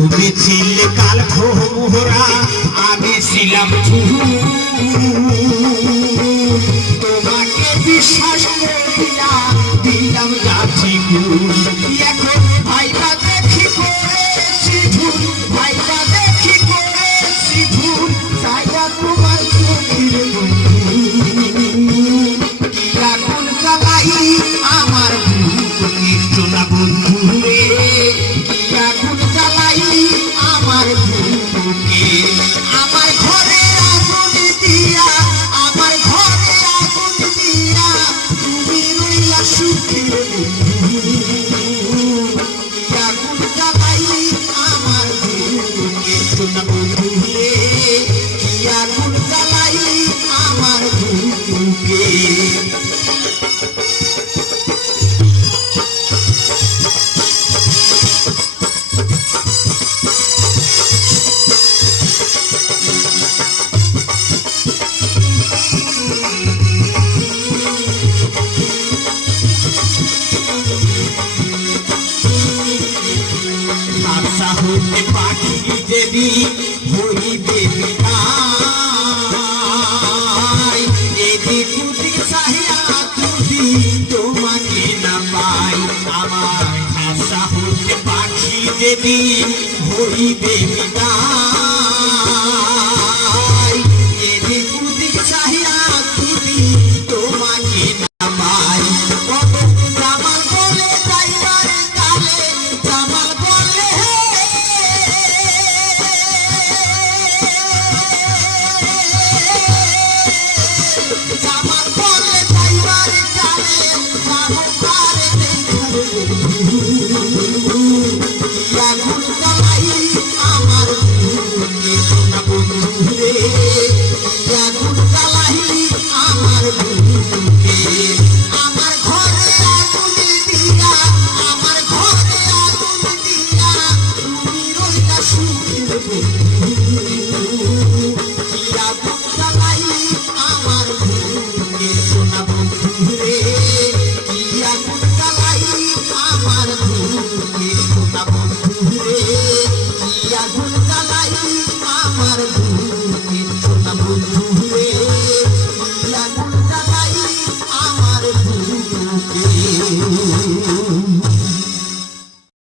তুমি ছিলে কাল ভোমরা আমি ছিলাম তোমাকে বিশ্বাস করিয়া দিলাম যাচ্ছি এখন ভাইবা দেখি করেছি ভুল ভাইবা দেখি করেছি ভুল তাইয়া তোমার চোখের কি আগুন জ্বালাই আমার বুকে সোনা বন্ধু রে কি আগুন জ্বালাই আমার বুকে আমার ঘরে আগুন দিয়া আমার ঘরে আগুন দিয়া তুমি রইলা সুখের কি আগুন জ্বালাই আমার বুকে সোনা বন্ধু রে কি আগুন জ্বালাই আমার বুকে আশা হতে পাখি যদি হইবে বিদায় এদিক ওদিক চাহিয়া যদি তোমাকে না পাই আমার আশা হতে পাখি যদি হইবে বিদায় এদিক ওদিক চাহিয়া যদি তোমাকে না পাই জামাল বলে যাইবার কালে জামাল বলে জামাল বলে যাইবার কালে সাহকারে আগুন জ্বালাই আমার বুকে সোনা বন্ধু রে আগুন জ্বালাই আমার বুকে আমার ঘরে আগুন দিয়া আমার ঘরে আগুন দিয়া তুমি রইলা সুখের বন্ধু কি আগুন জ্বালাই আমার বুকে সোনা বন্ধু রে কি আগুন জ্বালাই আমার বুকে সোনা বন্ধু রে কি আগুন জ্বালাই আমার